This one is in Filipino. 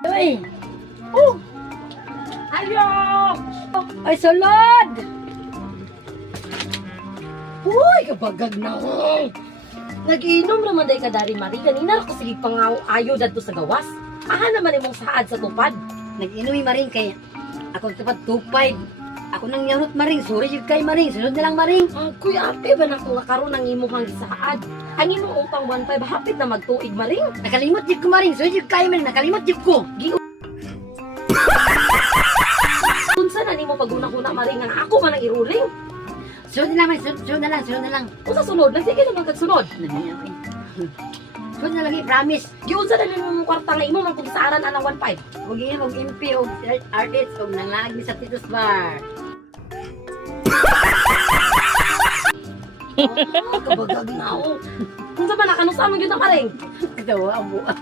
Uy! Oh! Ayaw! Ay, sulod! Uy, kabagag na ako. Nag-inom naman day ka dari Mari. Kanina ako sige pangaw ayo dadto sa gawas. Aha naman imong saad sa tupad. Nag-inuwi maring kay ako tupad tupay. Ako nang nyanot maring, sorry jud kay maring, sunod na lang maring. Kuy ate ba nako nga karon ang imong saad? Ang imong utang 1.5 hapit na magtuig Maring. Nakalimot jud ko maring, sorry jud kay maring, nakalimot jud ko. Unsa na nimo paguna-una Maring nga ako man ang iruling? Sunod na lang, sunod na lang, sunod na lang. Unsa sunod? Nagsige naman kag sunod. Sunod na lang, promise. Giunsa na nimo kwarta nga imo man kung saaran anang 1.5? Huwag yun, huwag MP, huwag artist, huwag nanglag ni sa Titus Bar. Kabagag na ako. Unsa ba nakanusa man gyud na Maring? Ito, ang buwa.